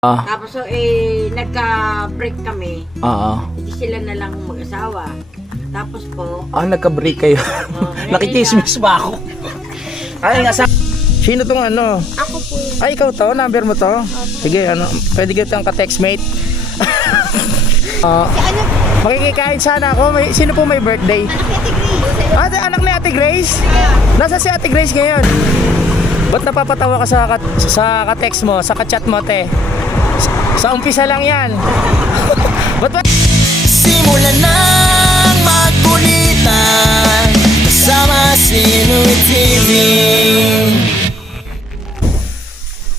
Tapos nagka-break kami. Hindi sila na lang mag-asawa. Tapos po, Nagka-break kayo. Nakichismis ba ako? Ay, nga sa... Sino tong ano? ako po yun. Ay, ikaw to? Number mo to? Sige, ano? Pwede kitang ka-textmate. Makikikain sana ako. Sino po may birthday? Anak ni Ate Grace? Nasa si Ate Grace ngayon? Ba't napapatawa ka sa ka-text mo, sa ka-chat mo, te? Sa umpisa lang yan. Ba't Simulan ng magkulitan kasama si Nuy TV.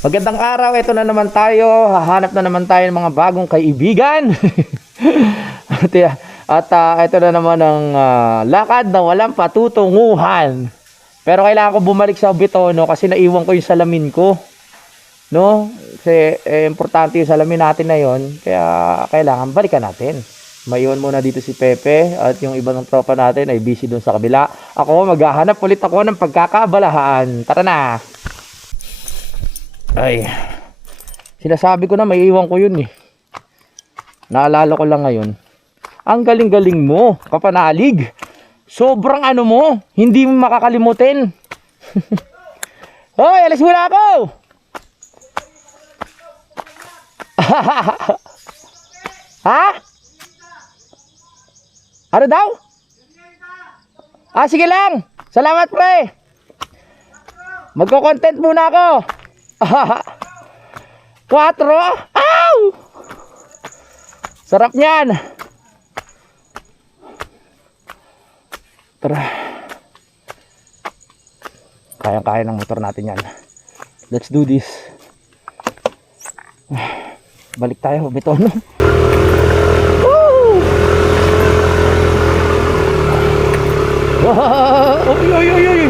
Magandang araw, ito na naman tayo. Hahanap na naman tayo ng mga bagong kaibigan. At ito na naman ang lakad na walang patutunguhan. Pero kailangan ko bumalik sa Bitono kasi naiwan ko yung salamin ko. No? Kasi importante yung salamin natin na yon. Kaya kailangan balikan natin. Maiwan muna dito si Pepe at yung ibang tropa natin ay busy doon sa kabila. Ako, maghahanap ulit ako ng pagkakabalahan. Tara na! Ay, sinasabi ko na may iwan ko yun eh. Naalala ko lang ngayon. Ang galing-galing mo, kapanalig. Sobrang ano mo, hindi mo makakalimutin. Hoy, alis muna ako! Ha? Ano daw? Sige lang. Salamat pre. Magko-content muna ako. 4? Ow! Sarap niyan. Tara. Kaya-kaya ng motor natin yan. Let's do this. Balik tayo, Bitono. Woo! Oy.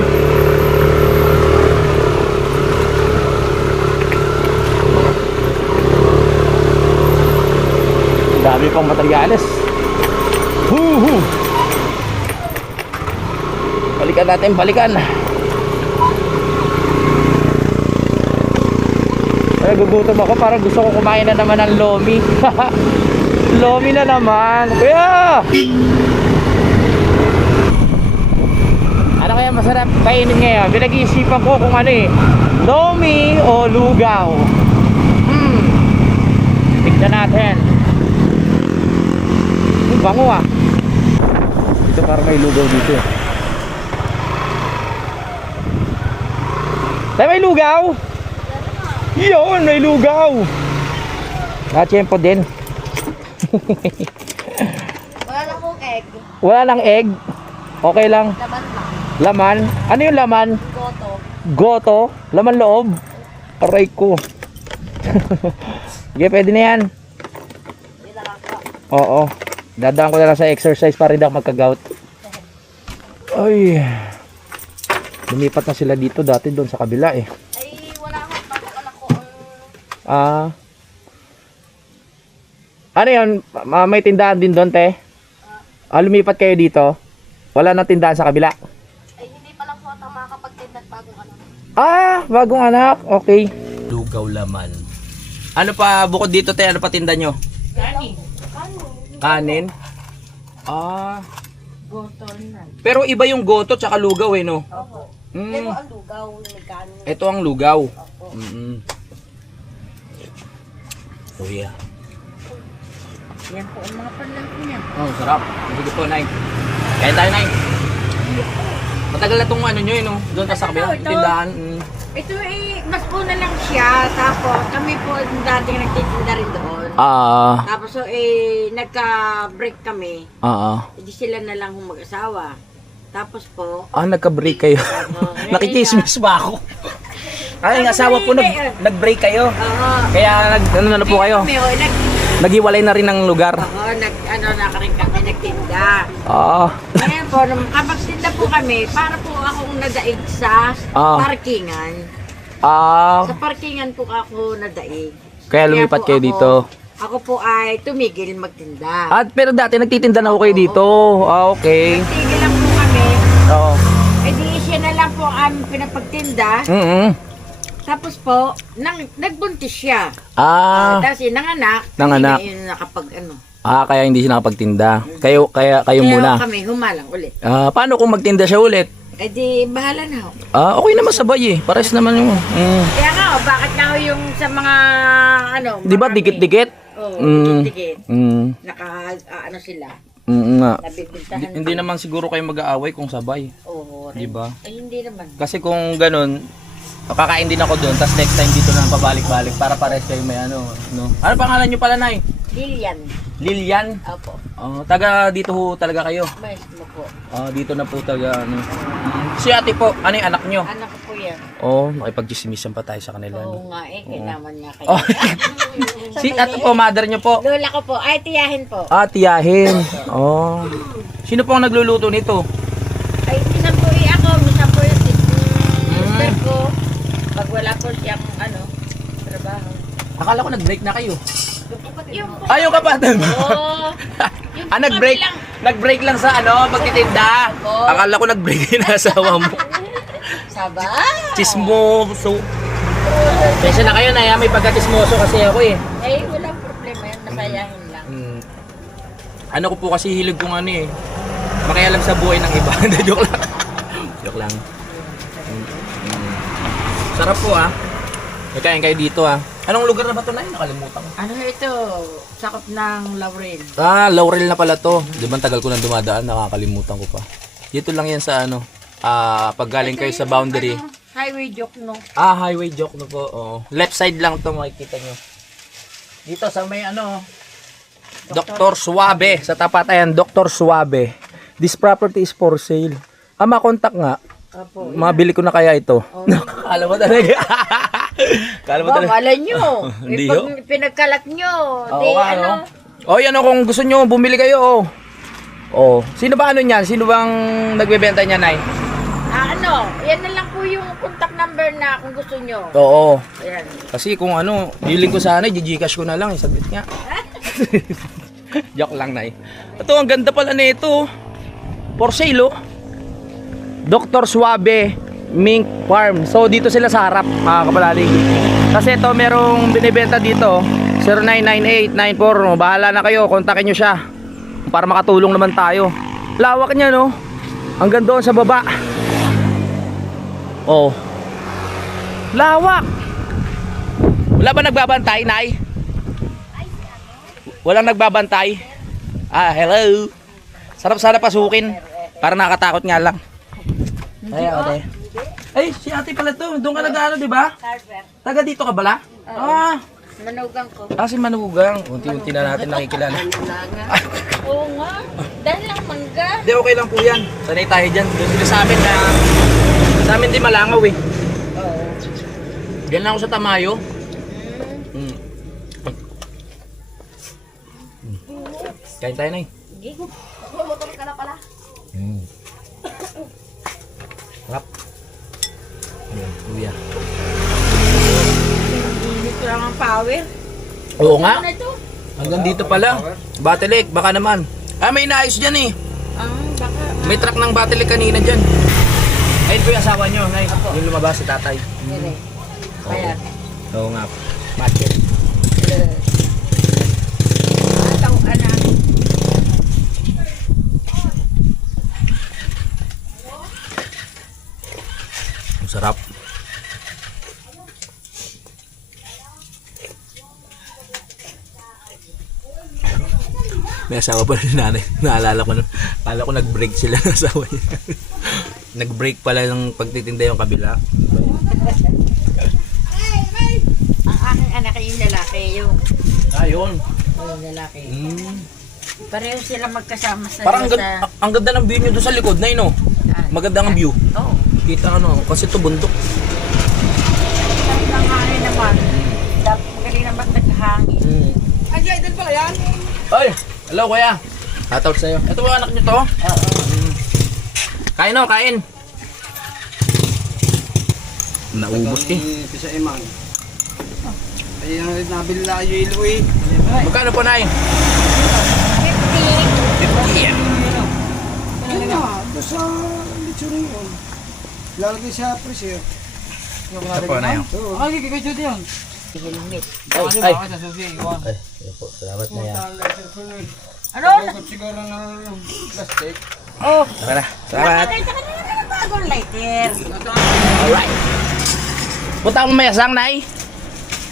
Dami pang materyales. Balikan natin, balikan. Ay, gugutom ako, parang gusto ko kumain na naman ng lomi. Lomi na naman. Kuya! Ano kaya masarap kainin ngayon? Pinag-iisipan ko kung ano eh. Lomi o lugaw. Tignan natin. Bango ah. Ito parang may lugaw dito. Tayo may lugaw? Yun, may lugaw. Natsyempo din. Wala na pong egg. Wala lang egg. Okay lang. Laman lang. Laman? Ano yung laman? Goto. Goto? Laman loob? Aray ko. Okay, pwede na yan. Oo. Dadaan ko na lang sa exercise para hindi ako magka-gout. Ay. Lumipat na sila dito dati doon sa kabila eh. Ay, wala akong anak ko ang... Ano yun? May tindahan din doon, te? Lumipat kayo dito? Wala nang tindahan sa kabila? Ay, hindi pa lang po ata makakapagtindag bagong anak. Bagong anak. Okay. Lugaw laman. Ano pa bukod dito, te? Ano pa tinda nyo? Kanin. Kanin? Goto na. Pero iba yung goto tsaka lugaw eh, no? Opo. Pero ang lugaw, may kanin. Ito ang lugaw. Opo. Oh yeah. Yan po ang mga panlangko niya. Sarap. Sige po, Nay. Kaya tayo, Nay. Matagal na itong ano nyo eh, no? Doon ka sa kabila. Ito. Tindahan. Ito mas una lang siya. Tapos kami po dating nagtitinda rin doon. Tapos nagka-break kami. Hindi sila na lang mag-asawa. Tapos po, Nagka-break kayo. Nakichismis ba ako? Ay, yung asawa po nag-break kayo. Kaya ano na po kayo? Naghiwalay na rin ng lugar. Nakarin kami nagtinda. Ngayon po, nung kapagtinda po kami, para po akong nadaig sa parkingan. Sa parkingan po ako nadaig. Kaya lumipat kayo dito. Ako po ay tumigil magtinda. Pero dati nagtitinda na ako kayo dito. Okay. Nagtigil lang po kami. Oo. Eh di siya na lang po ang aming pinapagtinda. Tapos po, nagbuntis siya. Tapos nanganak. Nanganak. Hindi na yun nakapag ano. Kaya hindi siya nakapagtinda. Kayo Kaya muna. kami humalang ulit. Paano kung magtinda siya ulit? Eh di, bahala na ho. Okay naman sabay eh. Pares naman yung... Kaya nga, bakit nga ho yung sa mga ano... Di ba, marami? dikit-dikit? Oo, dikit-dikit. Ano sila. Nga. Nabibintahan. Hindi naman siguro kayo mag-aaway kung sabay. Oo. Di ba? Ay, hindi naman. Kasi kung ganun, kakain din ako doon, tapos next time dito na pabalik-balik para pares kayo may ano, no? Ano pangalan nyo pala, Nay? Lilian. Lilian? Opo. Taga dito ho talaga kayo? Mismo po. Dito na po talaga, ano. Si ate po, ano yung anak nyo? Anak ko po yan. Makipag-chismisan pa tayo sa kanila. Oo nga eh, kailangan nga kayo. Si ate po, mother nyo po? Lola ko po. Ay, tiyahin po. Tiyahin. Sino po ang nagluluto nito? Ay, minsan po ako, minsan po yung sister ko. Pag wala po siyang trabaho. Akala ko nag-break na kayo. Yung po. Yung kapatid mo? Oo. Nag-break. Nag-break lang sa pagtitinda. Akala ko nag-break yung asawa mo. Saba. Chismoso. Kasi na kayo na may pagka-chismoso kasi ako eh. Eh, walang problema yan. Nasayahin lang. Ano ko po kasi hilig kong makialam sa buhay ng iba. Joke lang. Joke lang. Sarap po Kain kayo dito Anong lugar na ba ito na yun? Nakalimutan ko. Ano ito? Sakop ng Laurel. Laurel na pala to. Di ba tagal ko nang dumadaan, nakakalimutan ko pa. Dito lang yan sa pag galing kayo sa boundary. Highway joke no. Highway joke na po. Left side lang to makikita nyo. Dito sa may Dr. Suabe. Sa tapat ayan, Dr. Suabe. This property is for sale. Makontak nga. Opo. Mabili ko na kaya ito. Alam mo talaga. Kala mo talaga. Malay nyo. Hindi Pag pinagkalat nyo. Yan kung gusto nyo, bumili kayo. Sino ba niyan? Sino bang nagbebenta niya, Nay? Yan na lang po yung contact number na kung gusto nyo. Oo. Ayan. Kasi kung biling ko sana, i-gcash ko na lang, sabit nga. Joke lang, Nay. Ito, ang ganda pala nito. For sale, Dr. Suabe Mink Farm. So dito sila sa harap, mga kapalalig. Kasi ito merong binibenta dito 099894. Bahala na kayo, kontakin nyo siya para makatulong naman tayo. Lawak niya no. Hanggang doon sa baba. Lawak. Wala ba nagbabantay, Nay? Walang nagbabantay. Hello. Sarap sana pasukin. Para nakatakot nga lang. Ay, si ate pala to. Doon ka nag-ano, di ba? Taga dito ka bala? Manugang ko. Si Manugang. Unti-unti na natin nakikilala. Oo nga. Dahil lang mangga. Hindi, okay lang po yan. Sanay tayo dyan. Doon sila sa amin na... Sa amin di Malangaw eh. Oo. Diyan lang ako sa Tamayo. Kain tayo, Nay. Motor ka na pala. Sarap. Ayan, kuya. Dito lang ang power. Oo nga. Ano ito? Hanggang dito pala. Batilik, baka naman. May inaayos dyan eh. Baka. May truck ng batilik kanina dyan. Ayun po yung asawa nyo, Nay. Yung lumabas si tatay. Dire. Kaya. Oo nga. Market. Anak. Ang sarap. May asawa pala ni nanay. Naalala ko nun. Kala ko nag-break sila ng asawa niya. Nag-break pala ng pagtitinda yung kabila. Ang aking anak ay yung lalaki. Yung Ayun. lalaki. Mm. Pareho sila magkasama sa... Parang ang ganda ng view nyo doon sa likod na yun, no? Maganda ang view. Oo. Kita kasi ito bundok. Ang hangin naman. Dapat magaling naman naghangin. Ay, idol pala yan. Ay! Hello, kuya. Shoutout sa'yo. Ito ba anak nyo to? Oo. Kain o, kain. Naubos eh. Pisa imang. Ay, nabili na yung ilo eh. Magkano po, Nay? 50. 50 yan. Kaya na, ito sa lechon yun. Lalagay sa freezer. Ito po na yun. Ay, kikay Judy yun. Helmet. Ay. Sa susi, iwan. Ay, yun po. Salamat na yan. Ano? Siguro na plastic. Oh. Tara na. Salamat. Nakakita ka na ng bagong lighter. Alright. Punta mo mayasang, Nay.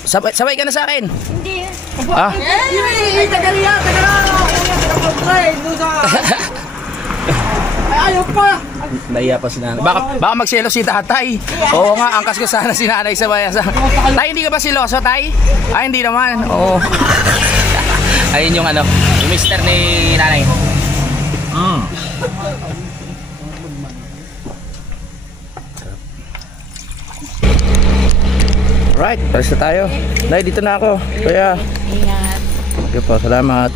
Sabay ka na sa akin. Hindi. Ah? Yun, tagal yan, tagal na. Tagal doon sa... Ay, ayaw pa. Naiya pa si nanay. Baka magselos si tatay. Oo nga, angkas ko sana si nanay sa mayasang. Tay, hindi ka ba siloso, Tay? Ay, hindi naman. Oo. Ayun yung ano, yung mister ni nanay. Right, palis na tayo. Nay, dito na ako. Kaya, Ingat. okay po, salamat.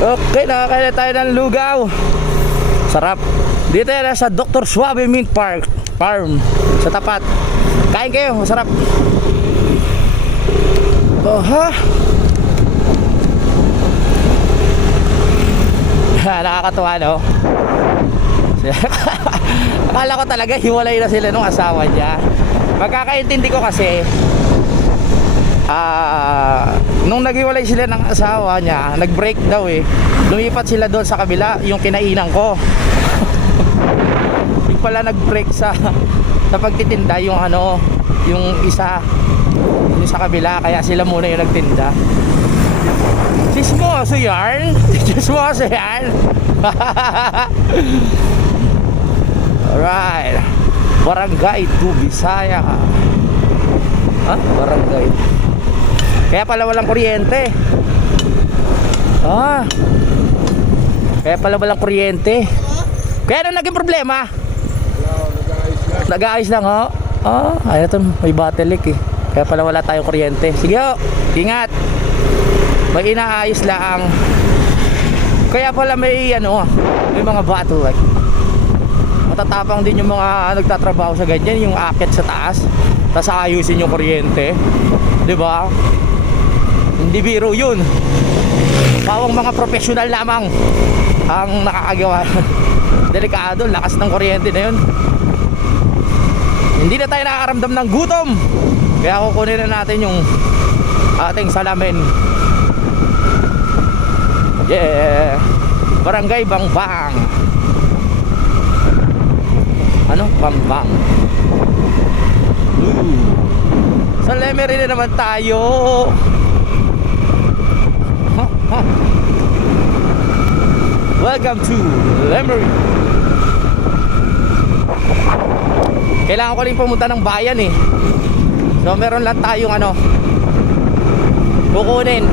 Okay, nakakain na tayo ng lugaw. Sarap. Dito yan sa Dr. Suave Mint Park Farm. Sa tapat. Kain kayo, masarap. Oh, ha? Nakakatuwa, no? Akala ko talaga hiwalay na sila nung asawa niya. Magkakaintindi ko kasi nung naghiwalay sila ng asawa niya, nag-break daw eh. Lumipat sila doon sa kabila, yung kinainan ko. Yung pala nag-break sa pagtitinda yung ano, yung isa yung sa kabila, kaya sila muna yung nagtinda. Chismoso yarn. Chismoso yarn. Alright. Barangay Tubisaya. Ha? Barangay. Kaya pala walang kuryente. Ah. Kaya pala walang kuryente. Kaya ano naging problema? Nag-aayos lang ho. Ah, ayun to, may bottleneck eh. Kaya pala wala tayong kuryente. Sige ho, ingat. May inaayos lang. Kaya pala may ano, may mga bottleneck. Matatapang din yung mga nagtatrabaho sa ganyan, yung akit sa taas, tapos ayusin yung kuryente, di ba? Hindi biro yun. Pawang mga professional lamang ang nakakagawa. Delikado, lakas ng kuryente na yun. Hindi na tayo nakakaramdam ng gutom, kaya kukunin na natin yung ating salamin. Yeah. Barangay Bangbang. Ano? Bangbang. Sa Lemery na naman tayo. Welcome to Lemery. Kailangan ko rin pumunta ng bayan eh. So meron lang tayong ano kukunin.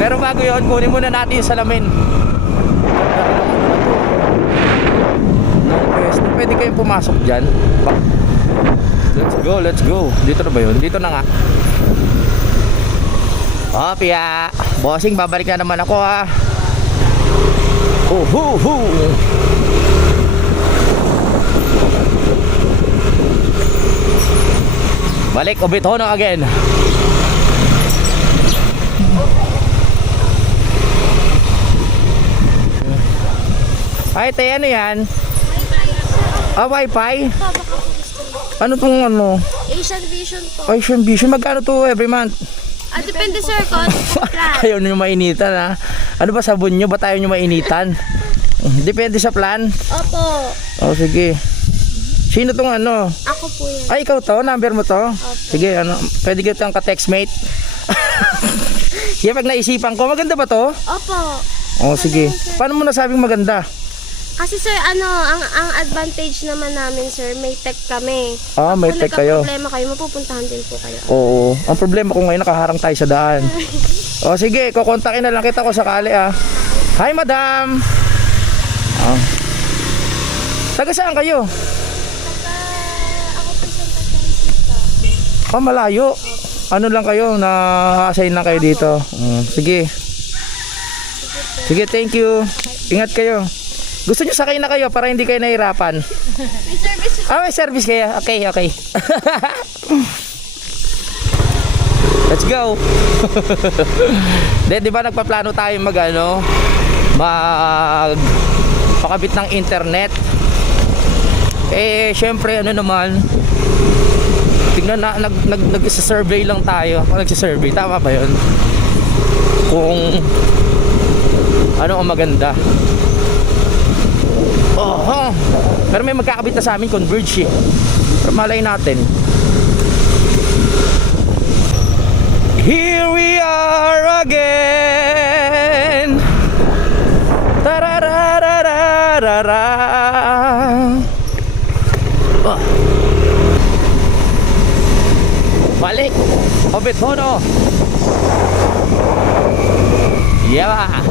Pero bago yun, kunin muna natin yung salamin. Pwede kayong pumasok dyan. Let's go, let's go. Dito na ba yun? Dito na nga. Oh, Pia. Bossing, babalik na naman ako ha. Uhuhu. Balik, Obitono again. Ay, te, ano yan? Ah, Wi-Fi? Ano tong ano? Asian Vision po. Asian Vision, magkano to every month? Depende sir kung ano plan. Ayaw nyo mainitan ha. Ano ba sabon nyo? Ba't ayaw nyo mainitan? Depende sa plan. Opo. Oh, sige. Sino tong ano? Ako po yan. Ay, ikaw to? Number mo to? Sige, ano? Pwede kitang ka-textmate. Sige, pag naisipan ko, maganda ba to? Opo. Oh, sige. Paano mo nasabing maganda? Kasi sir, ang advantage naman namin sir, may tech kami. Ah, may tech kayo. Kung problema kayo, mapupuntahan din po kayo. Oo. Ang problema ko ngayon, nakaharang tayo sa daan. O sige, kukontakin na lang kita ko sakali ah. Hi, madam! Ah. Taga saan kayo? Ako po Santa Francisca. Ah, malayo. Ano lang kayo, na-assign lang kayo dito. Sige. Sige, thank you. Ingat kayo. Gusto nyo sakay na kayo para hindi kayo nahirapan? May service. Ah, may service kayo. Okay, okay. Let's go. Di ba nagpaplano tayo pakabit ng internet? Eh, syempre, ano naman, tingnan na, nag-survey lang tayo. Nag-survey, tama ba yun? Kung ano ang maganda. Oh, pero may magkakabit na sa amin, Converge eh. Pero malay natin. Here we are again. Tarararararara. Oh. Balik. Obit Hono. Yeah.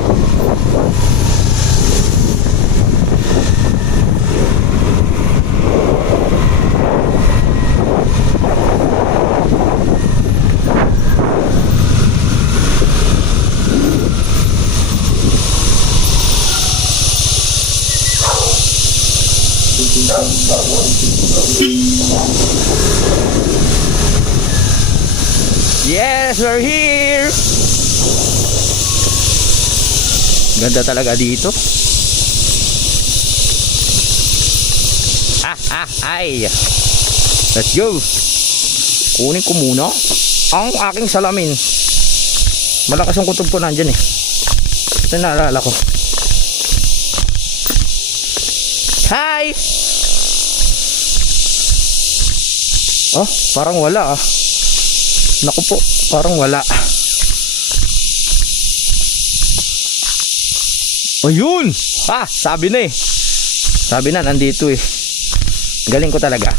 Yes, we're here. Ganda talaga dito. Ay. Let's go. Kunin ko muna ang aking salamin. Malakas ang kutob ko nandyan eh. Ito naalala ko. Hi! Oh, parang wala ah. Naku po, parang wala. Ayun! Sabi na eh. Sabi na, nandito eh. Galing ko talaga.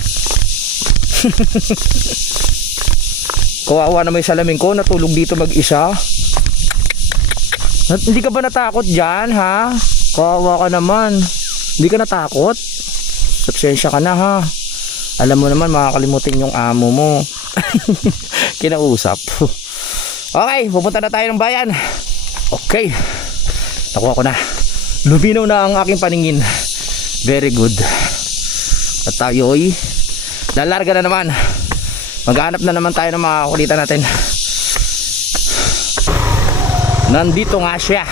Kawawa na may salamin ko, natulog dito mag-isa. Hindi ka ba natakot dyan, ha? Kawawa ka naman. Hindi ka natakot? Subsensya ka na, ha? Alam mo naman, makakalimutin yung amo mo. Kinausap. Okay, pupunta na tayo ng bayan. Okay, nakuha ko na. Luminaw na ang aking paningin. Very good. At tayo'y lalarga na naman. Maghanap na naman tayo ng mga kulitan natin. Nandito nga siya.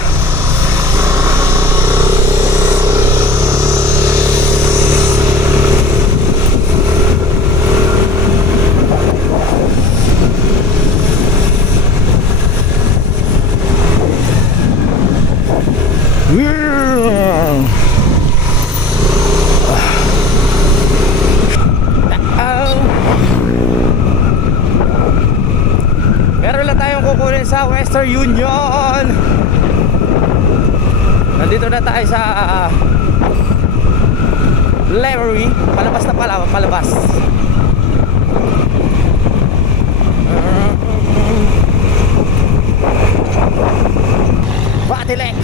Meron lang tayong kukunin sa Western Union. Nandito na tayo sa library. Palabas na pala, palabas. Batilek.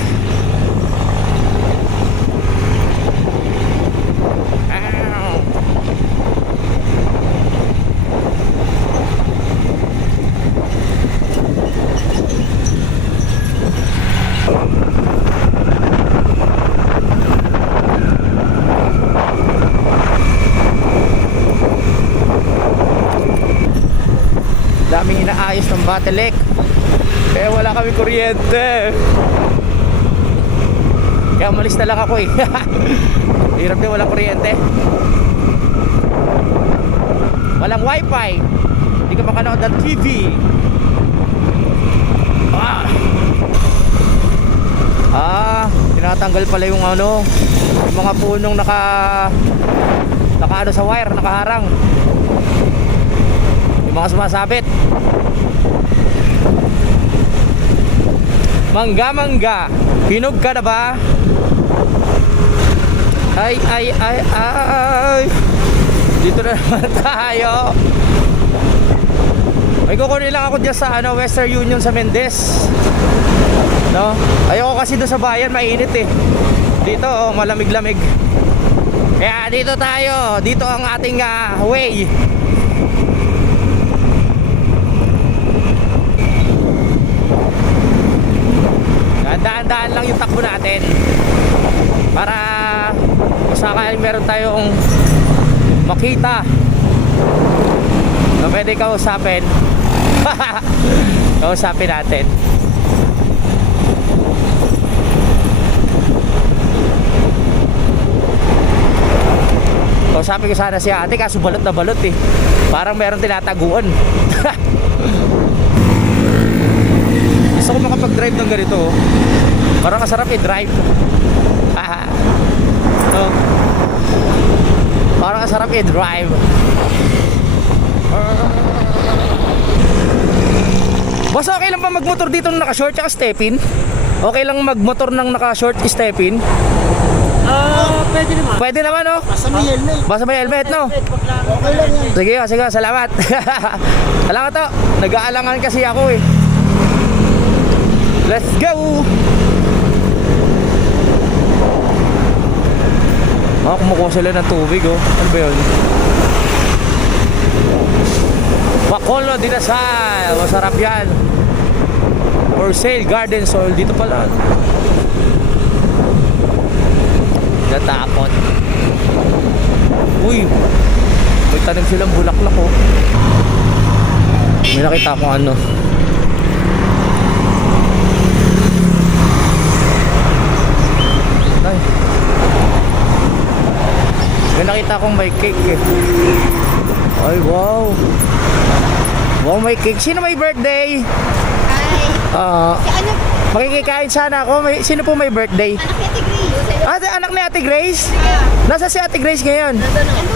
Daming inaayos ng Batilek. Kaya wala kami kuryente. Kaya umalis na lang ako eh. Hirap din walang kuryente. Walang wifi. Hindi ka makanood ng TV. Tinatanggal pala yung ano, yung mga punong naka sa wire, nakaharang. Yung mga sumasabit. Mangga, hinog ka na ba? Ay. Dito na naman tayo. May kukunin lang ako dyan sa Western Union sa Mendez. No? Ayoko kasi doon sa bayan, mainit eh. Dito malamig-lamig. Kaya dito tayo. Dito ang ating way. Daan-daan lang yung takbo natin para sakaling meron tayong makita na pwede kausapin. Kausapin natin. O sabi ko sana si ate, kaso balot na balot eh. Parang meron tinataguan. Gusto ko makapag-drive ng ganito. Oh. Parang kasarap i-drive. Oh. Parang kasarap i-drive. Boss, okay lang ba magmotor dito ng naka-short at step-in? Okay lang magmotor ng naka-short step-in? Pwede naman. Pwede naman, no? Basta may helmet. Basta may helmet, no? Okay lang yan. Sige, sige, salamat. Salamat to. Nag-aalangan kasi ako eh. Let's go! Kumukuha sila ng tubig, oh. Ano ba yun? Bacolod Dinasal. Masarap yan. For sale, garden soil. Dito pala. Natakot. Uy, may tanim silang bulaklak, oh. May nakita akong ano. Ay. May nakita akong may cake eh. Ay, wow. Wow, may cake. Sino may birthday? Ay, si ano, Makikikain sana ako. Sino po may birthday? anak ni Ate Grace. Nasa si Ate Grace ngayon? Ano,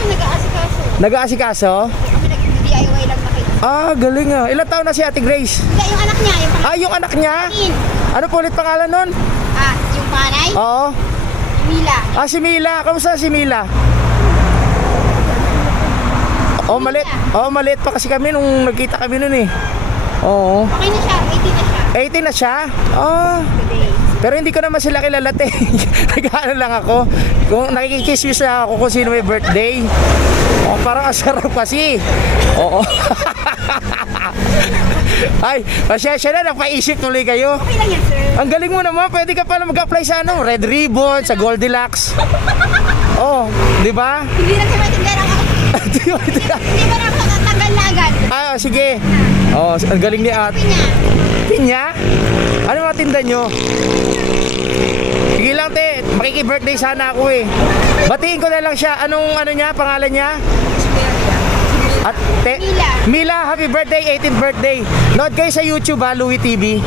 nag-aasikaso. Nag-aasikaso? Kami nag-DIY lang na kayo. Galing ah. Ilan taon na si Ate Grace? Hindi, yung anak niya, yung Yung anak niya? pangin. Ano po ulit pangalan nun? Yung panay, Oo. Mila. Si Mila. Kamusta si Mila? Maliit pa kasi kami nung nagkita kami nun eh. Oo. Okay na siya, 18 18 na siya. na siya? Today. Pero hindi ko naman sila kilala te. Nag-ano lang ako. Kung nakikikiss na ako kung sino may birthday. Parang asarap kasi. Oo. Ay, pasensya na, napaisip tuloy kayo. Okay lang yan, sir. Ang galing mo naman, pwede ka pala mag-apply sa Red Ribbon, sa Goldilocks. Oh, di ba? Hindi lang siya maintindihan ako. Hindi ba na ako tatanggal na agad? Sige. Ang galing ni Ate. Pinya? Ano mga tinda nyo? Sige lang te, makiki-birthday sana ako eh. Batiin ko na lang siya. Anong niya, pangalan niya? At Mila, happy birthday, 18th birthday. Nood kayo sa YouTube ha, Louie TV.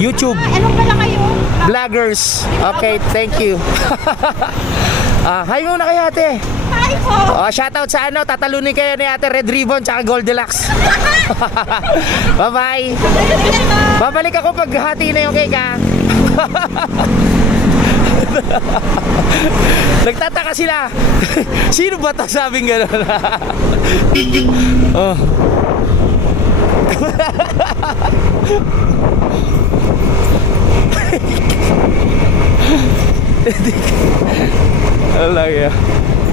YouTube. Anong pala kayo? Vloggers. Okay, thank you. Hi muna kayo ate. Hi po. Shoutout sa tatalunin kayo ni Ate Red Ribbon tsaka Goldilocks. Bye-bye. Babalik ako pag hati na yung cake ha. Nagtataka sila. Sino ba ito sabing gano'n? Oh. Alay ya.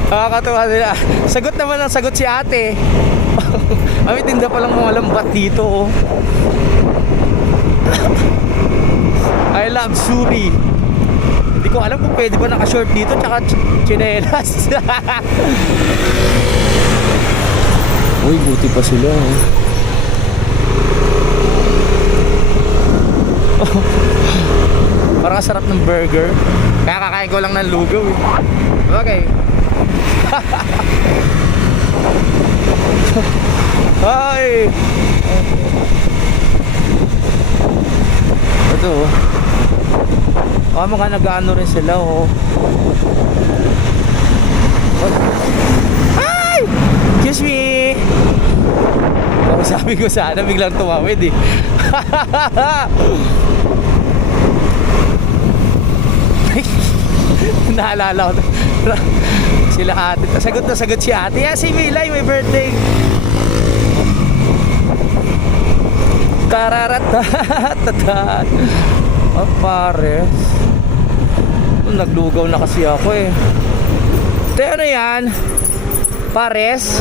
Nakakatuwa sila. Sagot naman ang sagot si ate. May tinda palang mga lambat dito oh. I love Suri. Hindi ko alam kung pwede ba naka-short dito tsaka chinelas. Uy, buti pa sila oh. Parang sarap ng burger. Kaya kakain ko lang ng lugaw eh. Okay. Ay. Ito oh. Mga nag-ano rin sila oh. Ay! Excuse me. Sabi ko sana biglang tumawid eh. Naalala ko sila ate. Sagot na sagot si ate. Si Milay may birthday. Kararatat. Pares. Naglugaw na kasi ako eh. Te, ano yan? Pares?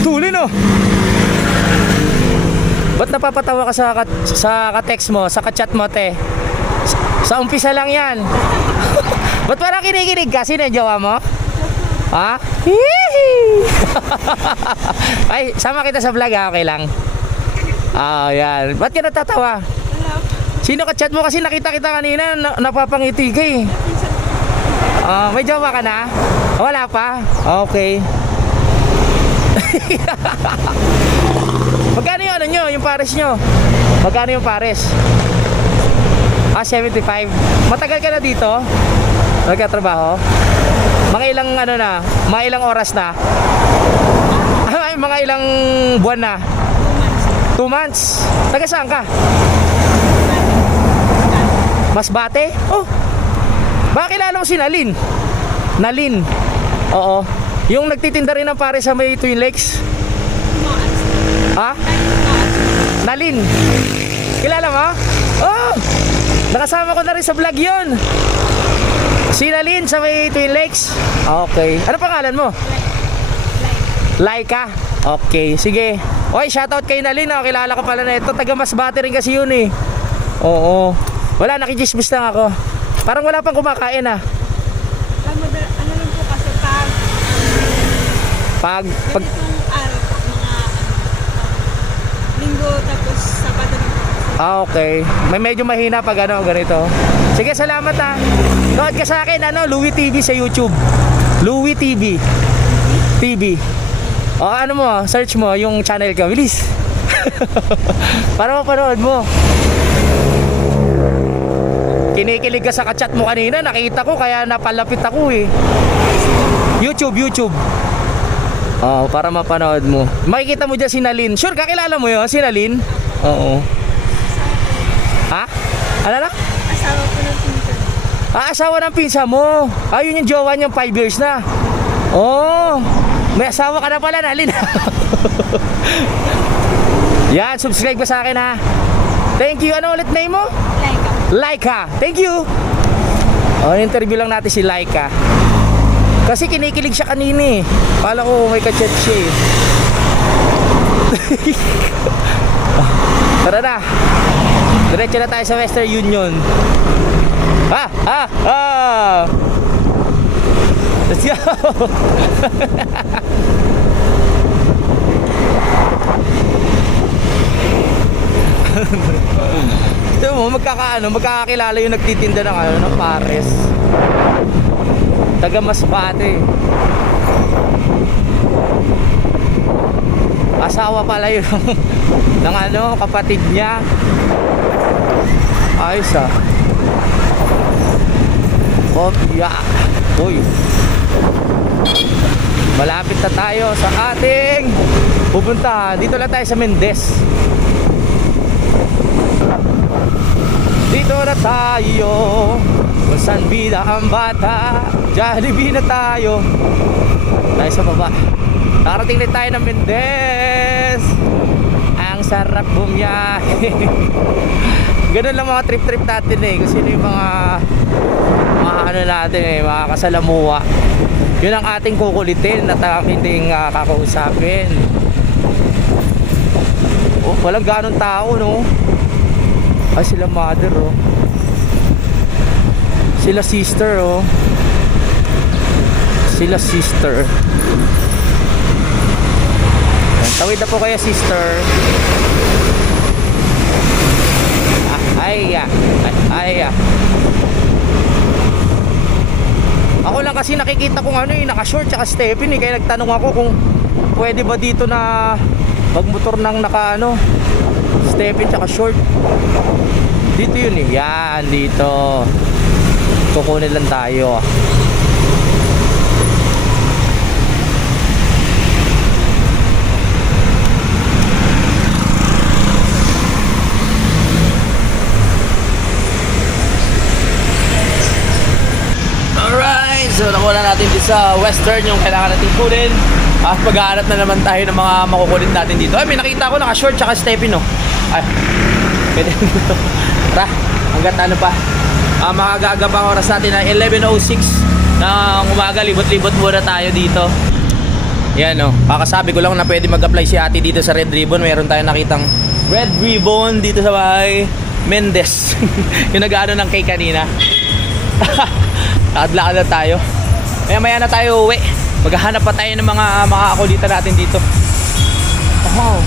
Tuli no? Ba't napapatawa ka sa ka-text mo, sa ka-chat mo te? Sa umpisa lang yan. Ba't parang kinikinig ka? Sino yung jowa mo? Ha? Ay, sama kita sa vlog ha? Okay lang. Yan. Ba't ka natatawa? Sino ka-chat mo? Kasi nakita kita kanina, napapangiti ka eh. May jowa ka na? Wala pa? Okay. Magkano yung ano nyo, yung pares nyo? Magkano yung pares? 75. Matagal ka na dito? Nagkatrabaho? Mga ilang ano na? Mga ilang oras na? Ay, mga ilang buwan na? 2 months. Taga saan ka? Masbate? Oh. Baka kilala mo si Nalin? Nalin. Oo. Yung nagtitinda rin ng pare sa may Twin Lakes. Ha? Nalin. Kilala mo? Oh! Nakasama ko na rin sa vlog yun. Si Nalin sa may Twin Lakes. Okay. Ano pangalan mo? Laika. Okay, sige. Oy, shoutout kay Nalin. Kilala ko pala na ito. Taga Masbate rin kasi yun eh. Oo. Wala, nakijismis lang ako. Parang wala pang kumakain ah. Ano lang po kasi Pag itong araw po, mga linggo tapos sabado lang po. okay. May medyo mahina pag ano, ganito. Sige, salamat ah. Nood ka sa akin, Louie TV sa YouTube. Louie TV. TV. O ano mo, search mo yung channel ko. Bilis. Para mapanood mo. Kinikilig ka sa kachat mo kanina, nakita ko kaya napalapit ako eh. YouTube. Para mapanood mo. Makikita mo dyan si Nalin. Sure, kakilala mo yun, si Nalin? Oo. Ha? Ano na? Asawa po ng pinsan. Asawa ng pinsa mo. Yun yung jowa niyang 5 years na. Oh, may asawa ka na pala, Nalin. Yan, subscribe ka sa akin ha. Thank you. Ano ulit name mo? Laika. Thank you. Interview lang natin si Laika. Kasi kinikilig siya kanina eh. Kala ko may kachat siya eh. Tara na. Diretso na tayo sa Western Union. Let's go. Ito mo, magkakakilala yung nagtitinda ng pares. Taga Masbate. Asawa pala yun ng kapatid niya. Ayos ah. Kopya. Uy. Malapit na tayo sa ating pupuntahan. Dito lang tayo sa Mendez. Dito na tayo kung saan bida ang bata. Jollibee na tayo. Tayo sa baba. Nakarating na tayo ng Mendez. Ang sarap bumiyahe. Ganun lang mga trip natin eh. Kasi yung mga ano natin eh, mga kasalamuha. Yun ang ating kukulitin at hindi kakausapin. Oh, walang ganong tao no. Sila mother oh. Sila sister oh. Sila sister. Tawid na po kaya sister. Ay. Ako lang kasi nakikita kong naka-short tsaka stepin eh. Kaya nagtanong ako kung pwede ba dito na magmotor ng stepin tsaka short. Dito yun eh. Yan, dito. Kukunin lang tayo. Alright, so nakuha natin dito sa Western yung kailangan natin kunin. At maghahanap na naman tayo ng mga makukunin natin dito. Ay, may nakita ko naka-short tsaka stepin oh. Ay, pwede. Tara, hanggat ano pa. Makagaga pa ang oras natin na 11:06 ng umaga. Libot-libot muna tayo dito. Yan oh. Kakasabi ko lang na pwede mag-apply si ate dito sa Red Ribbon. Meron tayong nakitang Red Ribbon dito sa bahay Mendez. Yung nag-ano ng cake kanina. Nakadlakad na tayo. Maya na tayo uwi. Maghahanap pa tayo ng mga makakakulitan natin dito. Wow.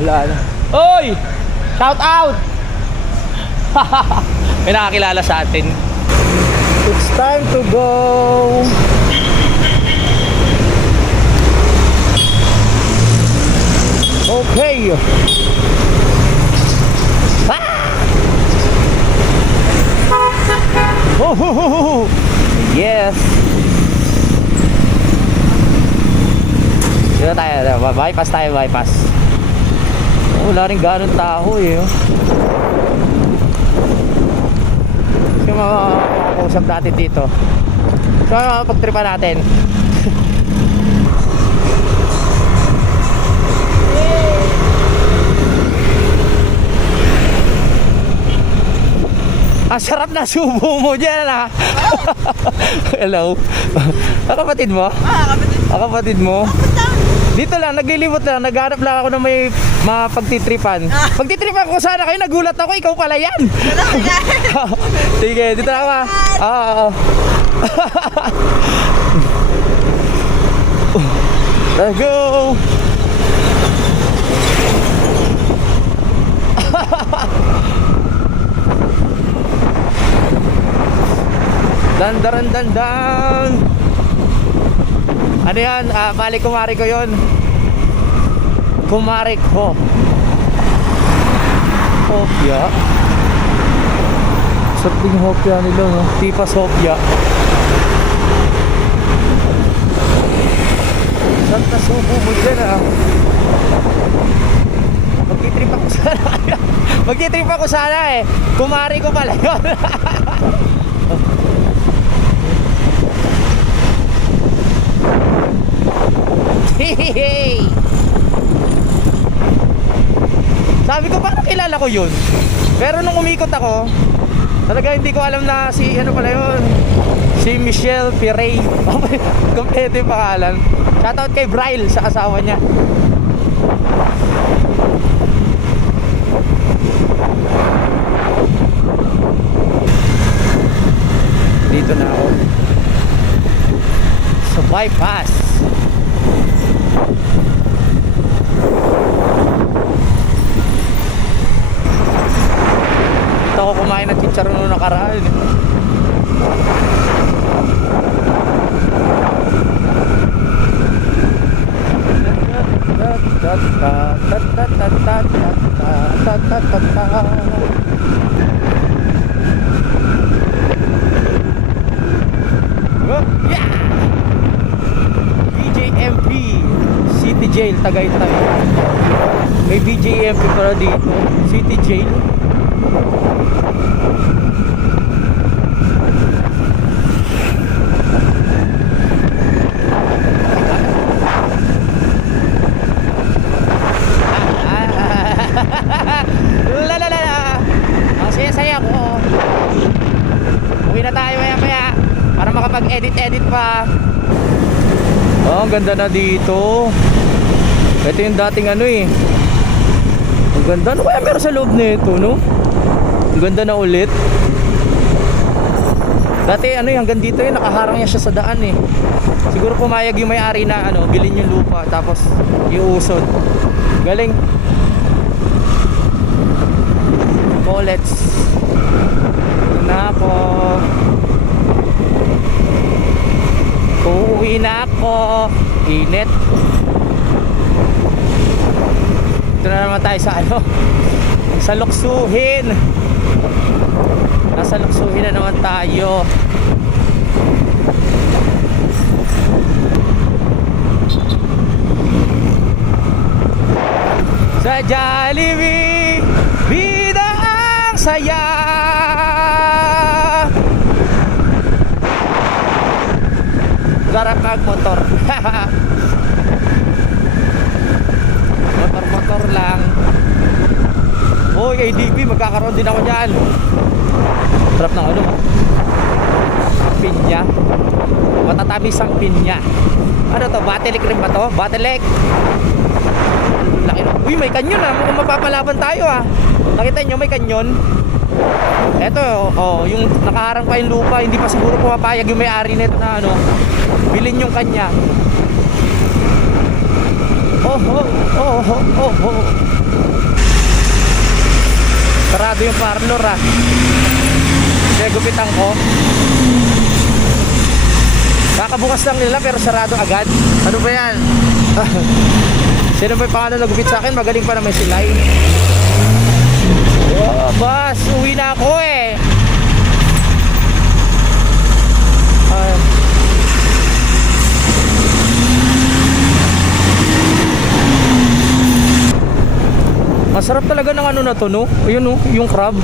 Wala na. Oy! Shout out! may nakakilala sa atin. It's time to go. Okay. Oh, yes. Dito tayo, bypass tayo, bypass. Wala rin ganun tao eh. Kasi makakausap natin dito. So, pagtripa natin. Ang sarap na subo mo dyan, ha? Hello. Kapatid mo? Kapatid mo? Dito lang, naglilibot lang. Naghanap lang ako ng may mapagtitripan. Pagtitripan ko sana kayo, nagulat ako. Ikaw pala yan. Sige, dito lang ako. Oo. Let's go. Dan. Ano yan? Balik kumari ko yun. Kumari ko. Hopya. Sarap yung hopya nila, no? Tipas hopya. Sarap na subo mo dyan, ha? Magtitrip ako sana. Magtitrip ako sana, eh. Kumari ko pala yun. Hey! Sabi ko parang kilala ko yun. Pero nung umikot ako, talaga hindi ko alam na si ano pala yun. Si Michelle Pirey. Kompleto yung pangalan. Shoutout kay Bryle sa asawa niya. Dito na ako sa bypass. Ito ako kumain ng chicharon nung nakaraan. BJMP City Jail Tagaytay. May BJMP para dito, City Jail. Ang saya-saya ko. Uwi na tayo maya-maya para makapag-edit-edit pa. Oh, ang ganda na dito. Ito yung dating ano eh. Ang ganda. Ano kaya meron sa loob nito, no? Ang ganda na ulit. Dati ano yung hanggang dito yun, nakaharang niya siya sa daan eh. Siguro pumayag yung may-ari na ano, bilhin yung lupa tapos iusod. Galing. Bullets. Na ako. Uuwi na ako. Init. Ito na naman tayo sa ano, sa Luksuhin. Nasa Luksuhin na naman tayo. Sa Jollibee, bida ang saya. Sarap magmotor. Motor lang. Hoy, ADB, magkakaroon din ako dyan. Sarap ng ano, pinya. Matatamis ang pinya. Ano to, Bottleneck rin ba to? Bottleneck. Laki na. Uy, may kanyon ah. Mukhang mapapalaban tayo ah. Nakita nyo, may kanyon. Eto, oh, yung nakaharang pa yung lupa. Hindi pa siguro pumapayag yung may-ari nito na ano, bilhin yung kanya. Sarado yung parlor ah. Pinagupitan ko. Kakabukas lang nila pero sarado agad. Ano ba yan? Sino ba yung pangalan na gupit sa akin? Magaling pa naman si Lai. Oh, boss, uwi na ako eh. Masarap talaga ng ano na to, no? Ayun, no? Yung crab.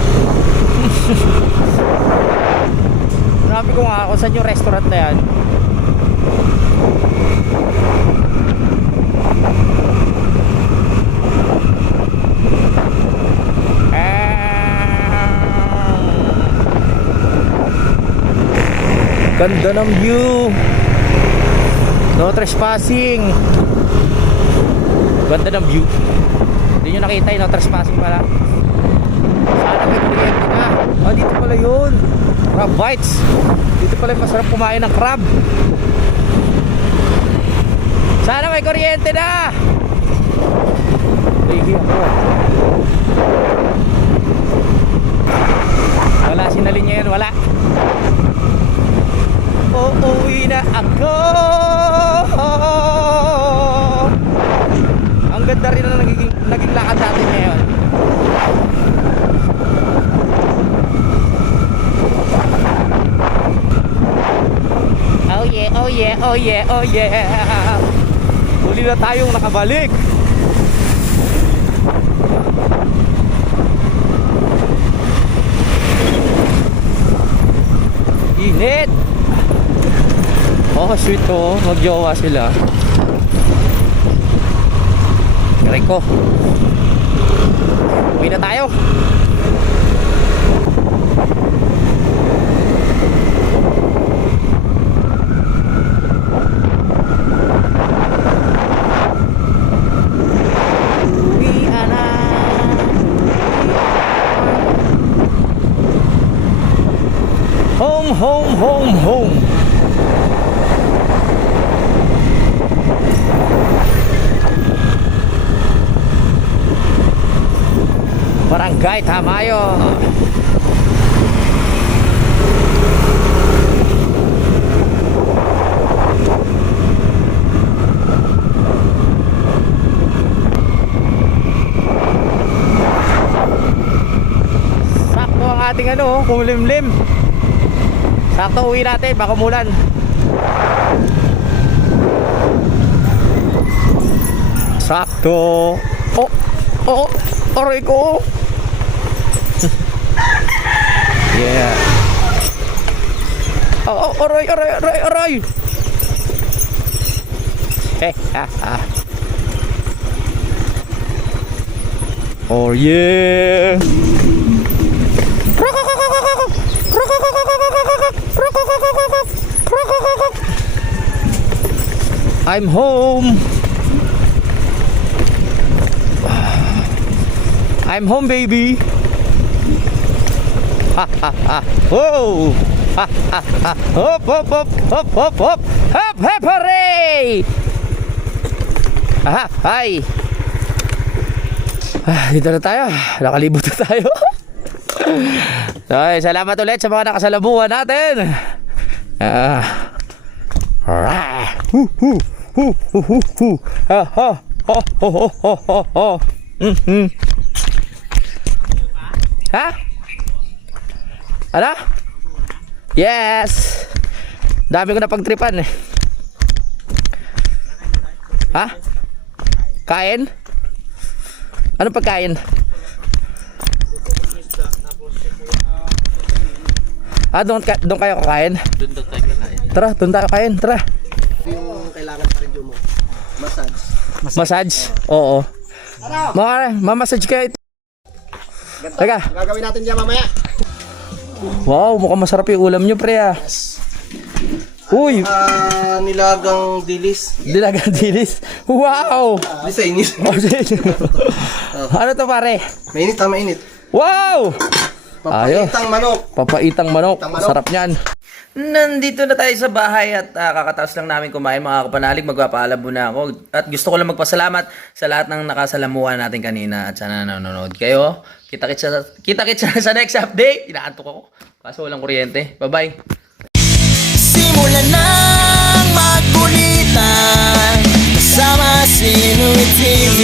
Marami ko nga kung saan yung restaurant na yan. Ganda ng view. No trespassing. Ganda ng view. Hindi nyo nakita yun, no trespassing pala. Sana may kuryente na. Oh, dito pala yun. Crab bites. Dito pala yung masarap kumain ng crab. Sana may kuryente na. Lagi ako. Wala, sinalin niya yan, wala. Uuwi na ako. Ang ganda rin na naging lakad natin ngayon. Oh yeah, oh yeah, oh yeah, oh yeah. Huli na tayong nakabalik. Init. Oh, sweet to. Magjowa sila. Kaya ko. Uwi na tayo. Uwi na. Home, home, home, home. Barangay Tamayo. Sakto ang ating ano, kumulimlim. Sakto uwi natin, baka umulan. Sakto. Oh, oh, aray ko. Yeah. Oh, aray, aray, aray, aray. Oh yeah. I'm home. I'm home, baby. Ha ha ha. Whoa. Ha ha ha. Hop hop hop hop hop hop. Hop hop hooray. Aha, hi. Dito na tayo. Nakalibot na tayo. Okay, salamat ulit sa mga nakasalamuhan natin. Ha ha. Ho ho ho ho ho ho. Ha? Ano? Yes. Dami ko na pagtripan eh. Ha? Kain? Ano pagkain? Doon kayo kakain? Doon tayo kakain. Tara, doon tayo kakain. Tara. Yung kailangan pa rin mo. Massage. Massage? Oo. Mamassage kayo. Teka. Gagawin natin diyan mamaya. Wow, mukhang masarap yung ulam nyo, pre ah. Uy! Nilagang dilis. Dilagang dilis. Wow! Sa init. Ano to, pare? Mainit mainit. Wow! Papaitang manok. Papaitang manok. Sarap niyan. Nandito na tayo sa bahay at kakataos lang namin kumain mga kapanalig. Magpapaalam muna ako. At gusto ko lang magpasalamat sa lahat ng nakasalamuhan natin kanina at sana nanonood kayo. Kita-kits sa next update. Inaantok ako. Kaso walang kuryente. Bye-bye. Simulan ng magkulitan kasama si Louie TV.